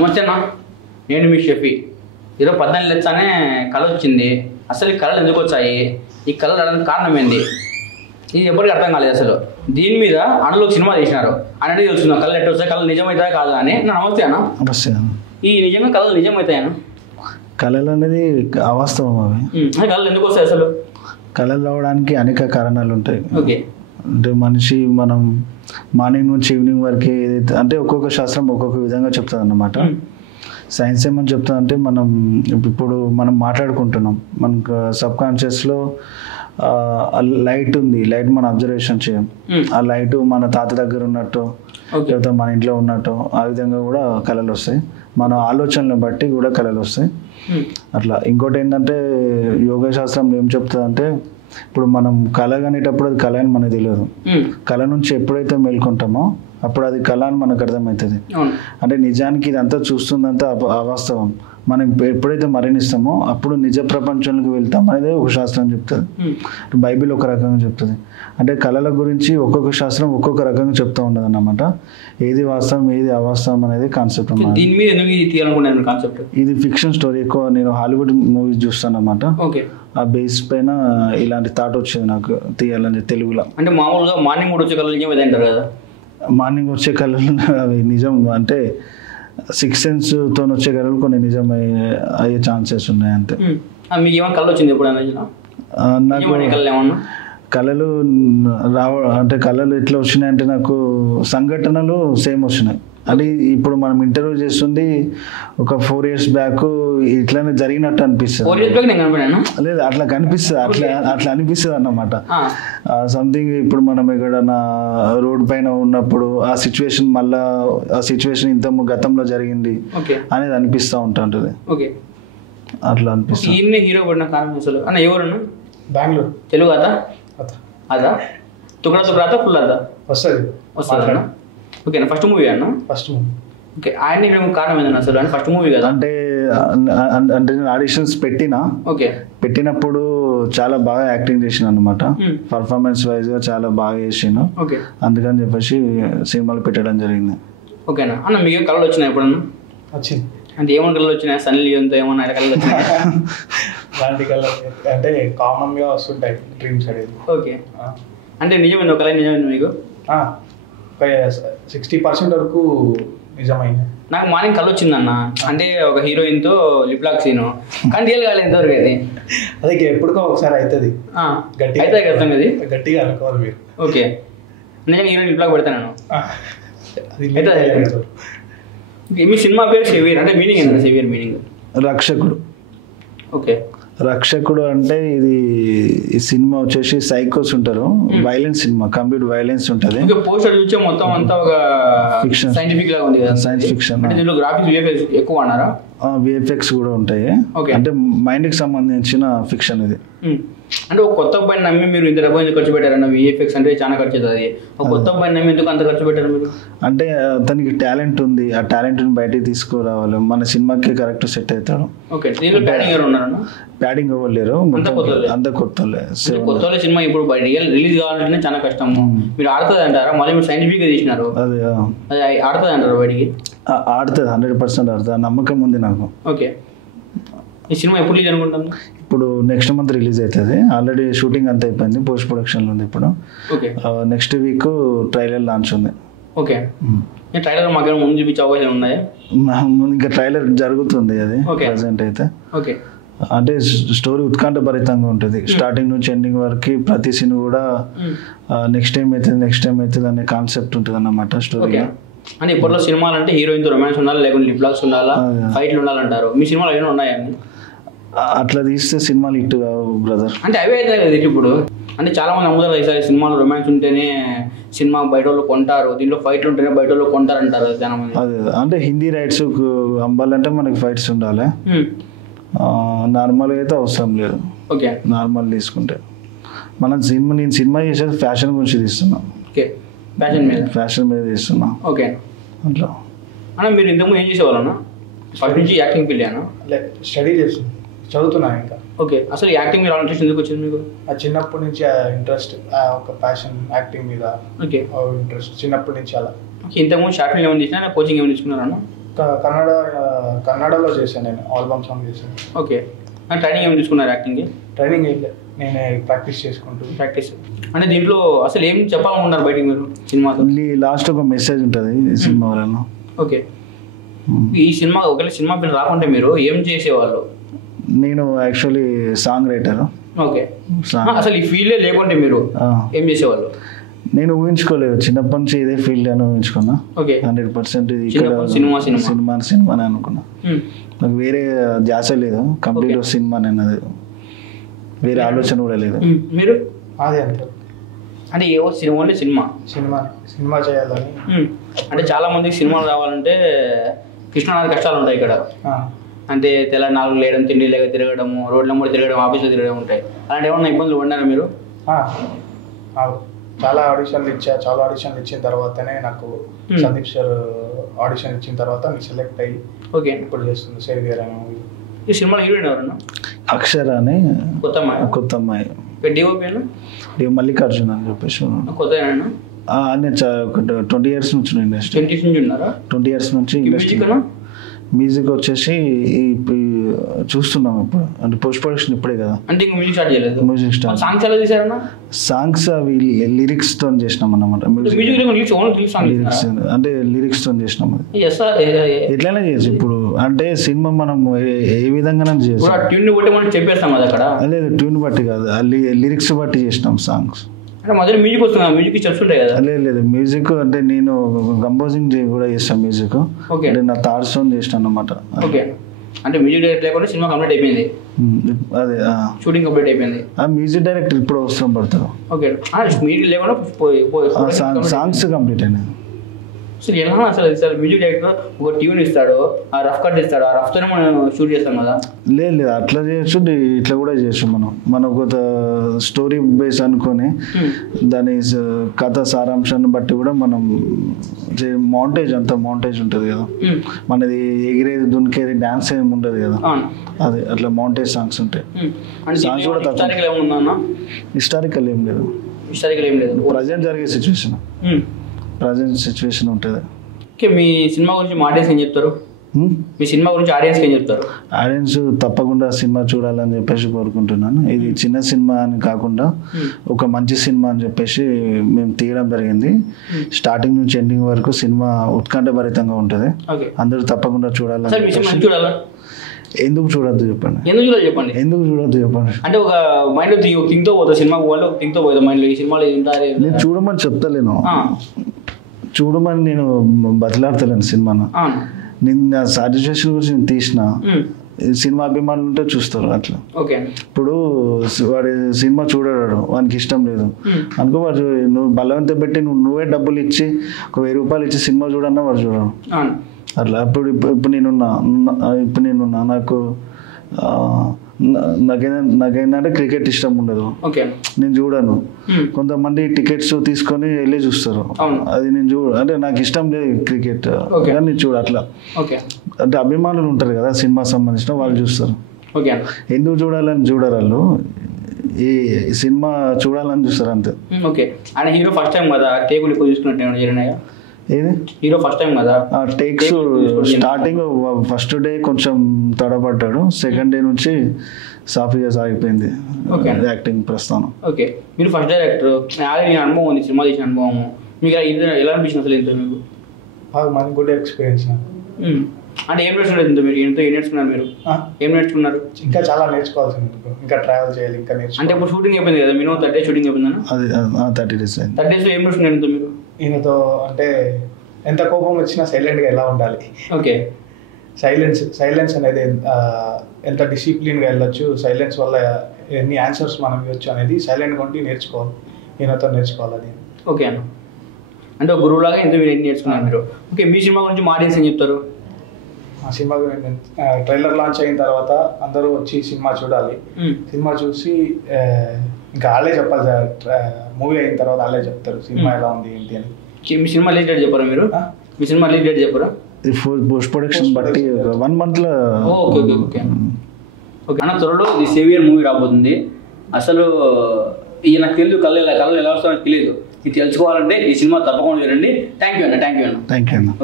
నమస్తే అన్న, నేను మీ షఫీ. ఈరోజు 14 లెచ్చానే కళ వచ్చింది. అసలు ఈ కళలు ఎందుకు వచ్చాయి, ఈ కళలు రావడానికి కారణం ఏంది, ఇది ఎప్పటికీ అర్థం కాలేదు. అసలు దీని మీద అన్నలో సినిమా తీసినారు అనేది తెలుస్తున్నాం. కళలు ఎట్లా వస్తాయి, కళలు నిజమవుతాయా కాదా అని. నమస్తే అన్న. నమస్తే. ఈ నిజంగా కళలు నిజమవుతాయా? కళలు అనేది అవాస్తవం. అవి కళలు ఎందుకు వస్తాయి అసలు? కళలు రావడానికి అనేక కారణాలు ఉంటాయి. ఓకే. అంటే మనిషి మనం మార్నింగ్ నుంచి ఈవినింగ్ వరకు ఏదైతే అంటే ఒక్కొక్క శాస్త్రం ఒక్కొక్క విధంగా చెప్తుంది అన్నమాట. సైన్స్ ఏమని చెప్తా అంటే ఇప్పుడు మనం మాట్లాడుకుంటున్నాం, మనకు సబ్ కాన్షియస్లో లైట్ ఉంది, లైట్ మనం అబ్జర్వేషన్ చేయం. ఆ లైట్ మన తాత దగ్గర ఉన్నట్టు లేకపోతే మన ఇంట్లో ఉన్నట్టు ఆ విధంగా కూడా కళలు వస్తాయి. మన ఆలోచనలను బట్టి కూడా కళలు వస్తాయి అట్లా. ఇంకోటి ఏంటంటే యోగా శాస్త్రం ఏం చెప్తుంది అంటే ఇప్పుడు మనం కళ కనేటప్పుడు అది కళ అని మనకు తెలియదు. కళ నుంచి ఎప్పుడైతే మేల్కొంటామో అప్పుడు అది కళ అని మనకు అర్థమవుతుంది. అంటే నిజానికి ఇదంతా చూస్తుందంతా అవాస్తవం. మనం ఎప్పుడైతే మరణిస్తామో అప్పుడు నిజ ప్రపంచంలోకి వెళ్తాం అనేది ఒక శాస్త్రం చెప్తుంది. బైబిల్ ఒక రకంగా చెప్తుంది. అంటే కళల గురించి ఒక్కొక్క శాస్త్రం ఒక్కొక్క రకంగా చెప్తూ ఉండదు అన్నమాట. ఏది వాస్తవం ఏది అవాస్తవం అనేది కాన్సెప్ట్ అన్నమాట. ఇది ఫిక్షన్ స్టోరీ. ఎక్కువ నేను హాలీవుడ్ మూవీస్ చూస్తాను అన్నమాట. ఆ బేస్ పైన ఇలాంటి థాట్ వచ్చింది నాకు తీయాలని తెలుగులో. అంటే మామూలుగా మార్నింగ్ కూడా వచ్చే కళలు నిజమే అంటారు కదా. మార్నింగ్ వచ్చే కళలు అవి నిజం అంటే 6 సెన్స్ తో వచ్చే కళలు కొన్ని నిజం అయ్యే ఛాన్సెస్ ఉన్నాయి అంతే. మీకు ఏమైనా కళ వచ్చింది ఎప్పుడైనా? నాకు కళలు అంటే కళలు ఎట్లా వచ్చినాయి అంటే నాకు సంఘటనలు సేమ్ వచ్చినాయి. అది ఇప్పుడు మనం ఇంటర్వ్యూ చేస్తుంది ఒక 4 years బ్యాక్ ఇట్లానే జరిగినట్టు అనిపిస్తుంది. లేదు అట్లా కనిపిస్తుంది, అట్లా అనిపిస్తుంది అన్నమాట. సంథింగ్ ఇప్పుడు మనం ఎక్కడన్నా రోడ్ పైన ఉన్నప్పుడు ఆ సిచ్యువేషన్ మళ్ళా ఆ సిచ్యువేషన్ ఇంత గతంలో జరిగింది అనేది అనిపిస్తూ ఉంటుంది. అట్లా అనిపిస్తుంది. హీరో పడిన కారణం అసలు అన్న ఎవరు? బెంగళూరు తెలుగు అదా అదా తుకడా తుకడా ఫుల్ అదా వస్తుంది. ఓకేనా? ఫస్ట్ మూవీ అన్న? First movie. ఓకే. ఆయన కారణం ఏంటన్నా అసలు? అంటే ఫస్ట్ మూవీ కదా. అంటే నేను ఆడిషన్స్ పెట్టినప్పుడు చాలా బాగా యాక్టింగ్ చేసిన అనమాట. పర్ఫార్మెన్స్ వైజ్ గా చాలా బాగా చేసాను. అందుకని చెప్పేసి సినిమాలు పెట్టడం జరిగింది. ఓకేనా అన్న? మీకు కళలు వచ్చినాయి ఎప్పుడన్నా? వచ్చింది. అంటే ఏమైనా కళలు వచ్చినాయి? సన్నీ లియోన్తో ఏమన్నా కళలు వచ్చినాయి? అలాంటి కళలు అంటే కామన్ గా వస్తుంటాయి డ్రీమ్స్ అనేది. ఓకే. అంటే నిజమైంది ఒక కళ నిజమైంది మీకు? 60% వరకు నిజమైంది. నాకు మార్నింగ్ కళ వచ్చిందన్న. అంటే ఒక హీరోయిన్ తో లిప్ లాక్ సీను, కానీ రియల్ కాలేదు ఎంతవరకు. అది అదే ఎప్పుడుకో ఒకసారి అవుతుంది. గట్టిగా అనుకోవాలి మీరు. ఓకే. నిజంగా హీరోయిన్ లిప్ లాక్ పెడతాను. మీ సినిమా పేరు సెవియర్ అంటే మీనింగ్ ఏంటంటే? సెవియర్ మీనింగ్ రక్షకుడు. ఓకే. రక్షకుడు అంటే ఇది ఈ సినిమా వచ్చేసి సైకోస్ ఉంటారు, వైలెన్స్ సినిమా, కంప్లీట్ వైలెన్స్ ఉంటుంది. పోస్టర్ చూస్తే మొత్తం అంతా ఒక ఫిక్షన్, సైంటిఫిక్ లాగా ఉంది కదా. Science fiction. దీంట్లో గ్రాఫిక్స్ విఎఫ్ఎక్స్ ఎక్కువ అన్నారా? విఎఫ్ఎక్స్ కూడా ఉంటాయి. అంటే మైండ్ కి సంబంధించిన ఫిక్షన్ ఇది. అంటే ఒక కొత్త అబ్బాయిని నమ్మి మీరు ఇంత డబ్బు ఎందుకు ఖర్చు పెట్టారన్న? విఎఫ్ఎక్స్ అంటే చాలా ఖర్చు అవుతుంది. ఒక కొత్త అబ్బాయిని నమ్మి ఎందుకు అంత ఖర్చు పెట్టారు మీరు? అంటే అతనికి టాలెంట్ ఉంది, ఆ టాలెంట్ ని బయటికి తీసుకురావాలి, మన సినిమాకి కరెక్ట్ సెట్ అవుతాడు. ఓకే. దీనిలో ప్యాడింగ్ ఎవరు ఉన్నారన్న? ప్యాడింగ్ ఇవ్వలేరు, అంత కొత్తలే. సినిమా ఇప్పుడు రిలీజ్ కావాలంటే చాలా కష్టం. మీరు ఆడుతుంది అంటారా? మళ్ళీ మీరు సైంటిఫిక్ గా తీసినారు, అది ఆడుతుంది అంటారు బయటికి? ఆడుతుంది, 100% ఆడుతుంది, నమ్మకం ఉంది నాకు. ఓకే. ఈ సినిమా ఎప్పుడు రిలీజ్ అనుకుంటాం? ఇప్పుడు నెక్స్ట్ మంత్ రిలీజ్ అవుతుంది. ఆల్రెడీ షూటింగ్ అంతా అయిపోయింది, పోస్ట్ ప్రొడక్షన్ లో ఉంది ఇప్పుడు. నెక్స్ట్ వీక్ ట్రైలర్ లాంచ్ ఉంది. ఓకే. ట్రైలర్ మాకు ముందు చూపించే అవకాశం ఉన్నాయా? ఇంకా ట్రైలర్ జరుగుతుంది అది ప్రెసెంట్ అయితే. ఓకే. అంటే స్టోరీ ఉత్కంఠభరితంగా ఉంటుంది, స్టార్టింగ్ నుంచి ఎండింగ్ వరకు. ప్రతి సీన్ కూడా నెక్స్ట్ టైం అవుతుంది అనే కాన్సెప్ట్ ఉంటుంది అన్నమాట స్టోరీ. అంటే ఇప్పట్లో సినిమాలు అంటే హీరోయిన్ తో రొమాన్స్ ఉండాలి, లేకుంటే లిప్ లాక్స్ ఉండాలా, ఫైట్లు ఉండాలంటారు. మీ సినిమాలు ఏమైనా ఉన్నాయండి? అట్లా తీస్తే సినిమాలు హిట్ కావు బ్రదర్. అంటే అవే అయితే కదా ఇప్పుడు. అంటే చాలా మంది అమ్ముతారు ఈసారి సినిమాలో రొమాన్స్ ఉంటేనే సినిమా బయట వాళ్ళు కొంటారు, దీంట్లో ఫైట్లు ఉంటేనే బయట వాళ్ళు కొంటారు అంటారు చాలా మంది. అదే అంటే హిందీ రైట్స్ అమ్మాలంటే మనకి ఫైట్స్ ఉండాలి, నార్మల్గా అయితే అవసరం లేదు. ఓకే. నార్మల్ తీసుకుంటే నేను సినిమా చేసేది ఫ్యాషన్ గురించి తీస్తున్నా. ఓకే. ఫ్యాషన్ మీద తీస్తున్నా. ఓకే. అట్లా అన్న మీరు ఇంతకుముందు ఏం చేసేవాళ్ళన్నా? ఫస్ట్ నుంచి యాక్టింగ్ పెళ్ళాను, స్టడీ చేసి చదువుతున్నా ఇంకా. ఓకే. అసలు యాక్టింగ్ మీద ఇంట్రెస్ట్ ఎందుకు వచ్చింది మీకు? చిన్నప్పటి నుంచి ఇంట్రెస్ట్, ఒక ప్యాషన్ యాక్టింగ్ మీద. ఓకే. ఇంట్రెస్ట్ చిన్నప్పటి నుంచి అలా. ఇంతకుముందు షార్ట్ ఫిల్మ్ ఏమైనా తీసినా, కోచింగ్ ఏమైనా తీసుకున్నారన్నా? కన్నడలో చేశాను, నేను ఆల్బమ్ సాంగ్ చేశాను. ఓకే. ట్రైనింగ్ ఏమి తీసుకున్నారు యాక్టింగ్కి? ట్రైనింగ్ ఏం లేదు, నేనే ప్రాక్టీస్ చేసుకుంటూ. ప్రాక్టీస్ అంటే దీంట్లో అసలు ఏం చెప్పాలనుకున్నారు బయటికి మీరు సినిమాతో? లాస్ట్ ఒక మెసేజ్ ఉంటుంది ఈ సినిమా వల్ల. ఓకే. ఈ సినిమా ఒకవేళ సినిమా పేరు రాకుంటే మీరు ఏం చేసేవాళ్ళు? నేను యాక్చువల్లీ సాంగ్ రైటర్. ఓకే. అసలు ఈ ఫీల్డే లేకుంటే మీరు ఏం చేసేవాళ్ళు? నేను ఊహించుకోలేదు, చిన్నప్పటి నుంచి ఇదే ఫీల్డ్ అని ఊహించుకున్నా. 100% సినిమానే అనుకున్నా. నాకు వేరే ధ్యాస లేదు, కంప్లీట్ సినిమానే అన్నది, వేరే ఆలోచన కూడా లేదు. మీరు అదే అంతే అంటే ఓన్లీ సినిమా చేయాలని. అంటే చాలా మందికి సినిమాలు రావాలంటే కృష్ణనాథ్ కష్టాలు ఉంటాయి ఇక్కడ. అంటే తెల్ల 4 లేయడం, తిండి లేక తిరగడము, రోడ్ల మీద తిరగడం, ఆఫీస్లో తిరగడం ఉంటాయి. అలాంటి ఏమన్నా ఇబ్బందులు పడినారా మీరు? చాలా ఆడిషన్లు ఇచ్చిన తర్వాతనే నాకు సందీప్ సార్ ఆడిషన్ ఇచ్చిన తర్వాత నేను సెలెక్ట్ అయ్యి ఓకే ఇప్పుడు చేస్తుంది సేవియర్ అనే మూవీ. ఈ సినిమాలో హీరోయిన్ ఎవరన్నా? అక్షర అని కొత్త అమ్మాయి. డిఓపి మల్లికార్జున్ అని చెప్పేసి కొత్త నేను 20 years నుంచి ఇండస్ట్రీ. 20 years నుంచి ఇండస్ట్రీ. మ్యూజిక్ వచ్చేసి చూస్తున్నాం ఇప్పుడు, అంటే పోస్ట్ ప్రొడక్షన్ ఇప్పుడే కదా. అంటే మ్యూజిక్ స్టార్ట్ చేయలేదు. Music start. సాంగ్స్ ఎలా చేశారన్నా? సాంగ్స్ అవి లిరిక్స్ తో చేసినాం అన్నమాట. లిరిక్స్ అంటే లిరిక్స్ తో చేసినాం. ఎట్లయినా చేయొచ్చు ఇప్పుడు, అంటే సినిమా మనం ఏ విధంగా చెప్పేస్తాం అక్కడ. లేదు, ట్యూన్ బట్టి కాదు, లిరిక్స్ బట్టి చేసినాం సాంగ్స్. అంటే మొదటి మ్యూజిక్ వస్తుంది, మ్యూజిక్ స్టెప్స్ ఉంటాయి కదా. లేదు, మ్యూజిక్ అంటే నేను కంపోజింగ్ కూడా చేస్తాను మ్యూజిక్. అంటే నా థాట్స్ తో చేస్తాను అన్నమాట. ఓకే. అంటే మ్యూజిక్ డైరెక్టర్ లేకుండా సినిమా కంప్లీట్ అయిపోయింది. అదే షూటింగ్ కంప్లీట్ అయిపోయింది. మ్యూజిక్ డైరెక్టర్ ఇప్పుడు అవసరం పడతారు. ఓకే. మ్యూజిక్ లేకుండా సాంగ్స్ కంప్లీట్ అయినాయి. అసలు ఎలా అసలు మ్యూజిక్ డైరెక్టర్ ఒక ట్యూన్ ఇస్తాడు, ఆ రఫ్ కట్ ఇస్తాడు, ఆ రఫ్తోనే మనం షూట్ చేస్తాం కదా. లేదు, అట్లా చేయొచ్చు, ఇట్లా కూడా చేయొచ్చు. మనం ఒక స్టోరీ బేస్ అనుకొని దాని కథ సారాంశాన్ని బట్టి కూడా మనం మౌంటేజ్ ఉంటుంది కదా. మనది ఎగిరేది దునికేది డాన్స్ ఏమి ఉండదు కదా, అదే అట్లా మౌంటేజ్ సాంగ్స్ ఉంటాయి. సాంగ్స్ కూడా హిస్టారికల్ ఏం లేదు. ప్రజెంట్ జరిగే సిచ్యువేషన్ ఉంటుంది. ఓకే. మీ సినిమా గురించి ఆడియన్స్ ఏం చెప్తారు? ఆడియన్స్ తప్పకుండా సినిమా చూడాలని చెప్పేసి కోరుకుంటున్నాను. ఇది చిన్న సినిమా అని కాకుండా ఒక మంచి సినిమా అని చెప్పేసి మేము తీయడం జరిగింది. స్టార్టింగ్ నుంచి ఎండింగ్ వరకు సినిమా ఉత్కంఠభరితంగా ఉంటుంది. అందరూ తప్పకుండా చూడాలని. ఎందుకు చూడొద్దు చెప్పండి? అంటే ఒక మైండ్ థింక్ తో పోతా సినిమా థింక్ తో పోతా మైండ్ లో. ఈ సినిమాలో నేను చూడమని చెప్తలేను, చూడమని నేను బతిలాడతలేను సినిమాను. నేను సాటిస్ఫాక్షన్ గురించి నేను తీసిన. సినిమా అభిమానులు ఉంటే చూస్తారు అట్లా. ఇప్పుడు వాడు సినిమా చూడడాడు, వానికి ఇష్టం లేదు అనుకో, వాడు నువ్వు బలవంతం పెట్టి నువ్వే డబ్బులు ఇచ్చి ఒక 1000 రూపాయలు ఇచ్చి సినిమా చూడన్నా వాడు చూడడం అట్లా. ఇప్పుడు నేనున్నా నాకు నాకేంటంటే క్రికెట్ ఇష్టం ఉండదు, నేను చూడను. కొంతమంది టికెట్స్ తీసుకొని వెళ్ళి చూస్తారు, అది నేను అంటే నాకు ఇష్టం లేదు క్రికెట్ కానీ నేను చూడ అట్లా. అంటే అభిమానులు ఉంటారు కదా సినిమా సంబంధించిన, వాళ్ళు చూస్తారు. ఎందుకు చూడాలని చూడరు వాళ్ళు, ఈ సినిమా చూడాలని చూస్తారు అంతే. హీరో ఫస్ట్ టైం కదా టేకులు ఎక్కువ చూసుకున్నట్టు. ఏది హీరో ఫస్ట్ టైం కదా టేక్స్. స్టార్టింగ్ ఫస్ట్ డే కొంచెం తడబడ్డాడు, సెకండ్ డే నుంచి సాఫీగా సాగిపోయింది యాక్టింగ్ ప్రస్థానం. ఓకే. మీరు ఫస్ట్ డైరెక్టర్, అనుభవం ఉంది, సినిమా తీసిన అనుభవం మీకు ఎలా అనిపించింది అసలు? ఎంత మీకు మంచి గుడ్ ఎక్స్పీరియన్స్. అంటే ఏం నేర్చుకున్నారు మీరు? ఏం నేర్చుకున్నారు మీరు? ఏం నేర్చుకున్నారు? ఇంకా చాలా నేర్చుకోవాల్సింది, ఇంకా ట్రావెల్ చేయాలి, ఇంకా నేర్చుకోవాలి. అంటే ఇప్పుడు షూటింగ్ అయిపోయింది కదా, మినిమం 30 days షూటింగ్ అయిపోయిందా? 30 days. 30 days ఏం నేర్చుకున్నారు మీరు? ఈయనతో అంటే ఎంత కోపం వచ్చినా సైలెంట్గా ఎలా ఉండాలి. ఓకే. సైలెన్స్ అనేది ఎంత డిసిప్లిన్గా వెళ్ళొచ్చు, సైలెన్స్ వల్ల ఎన్ని ఆన్సర్స్ మనం ఇవ్వచ్చు అనేది సైలెంట్గా ఉండి నేర్చుకోవాలి, ఈయనతో నేర్చుకోవాలి అది. ఓకే అన్న. అంటే ఒక గురువులాగా ఎంత మీరు ఏం నేర్చుకున్నారు మీరు? ఓకే. మీ సినిమా గురించి మా ఆడియన్స్ ఏం చెప్తారు? ఆ సినిమా ట్రైలర్ లాంచ్ అయిన తర్వాత అందరూ వచ్చి సినిమా చూడాలి. సినిమా చూసి ఇంకా వాళ్ళే చెప్పాలి సార్, మూవీ అయిన తర్వాత వాళ్ళే చెప్తారు సినిమా ఎలా ఉంది ఏంటి అని. మీ సినిమా రిలీజ్ డేట్ చెప్పారా మీరు? మీ సినిమా రిలీజ్ డేట్ చెప్పారా? పోస్ట్ ప్రొడక్షన్ బట్టి 1 month లో. ఓకే. అన్న త్వరలో ది సేవియర్ మూవీ రాబోతుంది. అసలు నాకు తెలియదు, కళ్ళు ఎలా వస్తుందో నాకు తెలియదు. ఇది తెలుసుకోవాలంటే ఈ సినిమా తప్పకుండా చూడండి. థ్యాంక్ యూ అన్న.